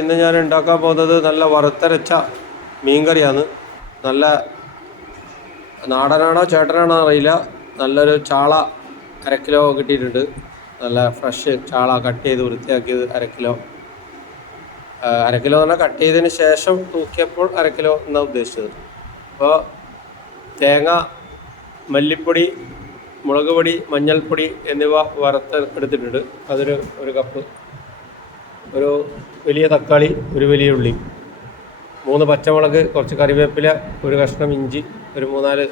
ഇന്ന് ഞാൻ ഉണ്ടാക്കാൻ പോകുന്നത് നല്ല വറുത്തരച്ച മീൻകറിയാണ്. നല്ല നാടനാണോ ചേട്ടനാണോ അറിയില്ല. നല്ലൊരു ചാള 1/2 കിലോ കിട്ടിയിട്ടുണ്ട്. നല്ല ഫ്രഷ് ചാള കട്ട് ചെയ്ത് വൃത്തിയാക്കിയത് 1/2 കിലോ. 1/2 കിലോ എന്ന് പറഞ്ഞാൽ കട്ട് ചെയ്തതിന് ശേഷം തൂക്കിയപ്പോൾ 1/2 കിലോ എന്നാണ് ഉദ്ദേശിച്ചത്. അപ്പോൾ തേങ്ങ, മല്ലിപ്പൊടി, മുളക് പൊടി, മഞ്ഞൾപ്പൊടി എന്നിവ എടുത്തിട്ടുണ്ട്. ഒരു കപ്പ്. ഒരു വലിയ തക്കാളി, ഒരു വലിയ ഉള്ളി, 3 പച്ചമുളക്, കുറച്ച് കറിവേപ്പില, ഒരു കഷ്ണം ഇഞ്ചി, ഒരു 3-4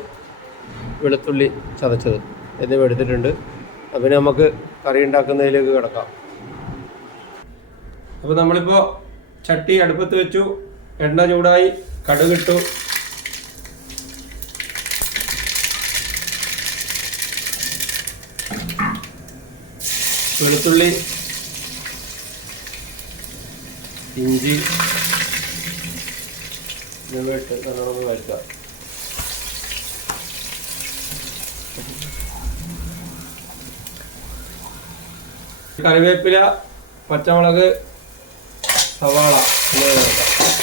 വെളുത്തുള്ളി ചതച്ചത് എന്നിവ എടുത്തിട്ടുണ്ട്. അപ്പം നമുക്ക് കറി ഉണ്ടാക്കുന്നതിലേക്ക് കിടക്കാം. അപ്പോൾ നമ്മളിപ്പോൾ ചട്ടി അടുപ്പത്ത് വെച്ചു. എണ്ണ ചൂടായി, കടുകിട്ടു. വെളുത്തുള്ളി, ഇഞ്ചി എന്നിവ ഇട്ട് നല്ലോണം വഴറ്റുക. കറിവേപ്പില, പച്ചമുളക്, സവാള എന്നിവ ചേർക്കാം.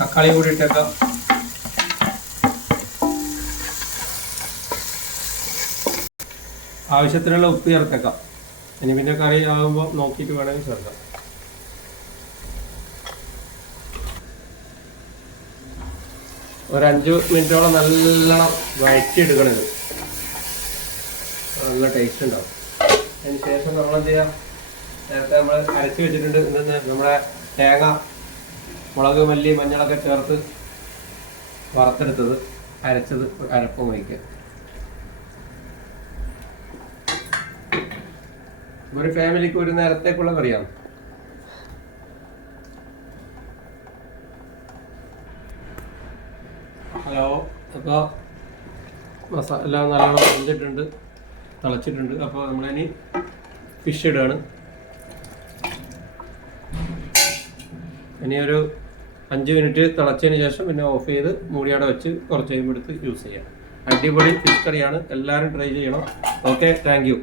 തക്കാളി കൂടി ഇട്ടേക്കാം. ആവശ്യത്തിനുള്ള ഉപ്പ് ചേർത്തേക്കാം. ഇനി പിന്നെ കറി ആകുമ്പോൾ നോക്കിയിട്ട് വേണമെങ്കിൽ ചേർക്കാം. ഒരു 5 മിനിറ്റോളം നല്ലോണം വഴറ്റിയെടുക്കണത്. നല്ല ടേസ്റ്റ് ഉണ്ടാവും. അതിന് ശേഷം നമ്മളെന്ത് ചെയ്യാം, നേരത്തെ നമ്മൾ അരച്ച് വെച്ചിട്ടുണ്ട്. നമ്മുടെ തേങ്ങ, മുളക്, മല്ലി, മഞ്ഞളൊക്കെ ചേർത്ത് വറുത്തെടുത്തത്, അരച്ചത് അരപ്പം വയ്ക്കുക. ഒരു ഫാമിലിക്ക് ഒരു നേരത്തേക്കുള്ള കറിയാണ്. ഹലോ. അപ്പോൾ മസാല എല്ലാം നല്ലോണം വെന്തിട്ടുണ്ട്, തിളച്ചിട്ടുണ്ട്. അപ്പോൾ നമ്മളിനി ഫിഷ് ഇടുകയാണ്. ഇനി ഒരു 5 മിനിറ്റ് തിളച്ചതിന് ശേഷം പിന്നെ ഓഫ് ചെയ്ത് മൂടിയോടെ വെച്ച് കുറച്ച് കഴിയുമ്പോൾ എടുത്ത് യൂസ് ചെയ്യാം. അടിപൊളി ഫിഷ് കറിയാണ്. എല്ലാവരും ട്രൈ ചെയ്യണം. Okay, thank you.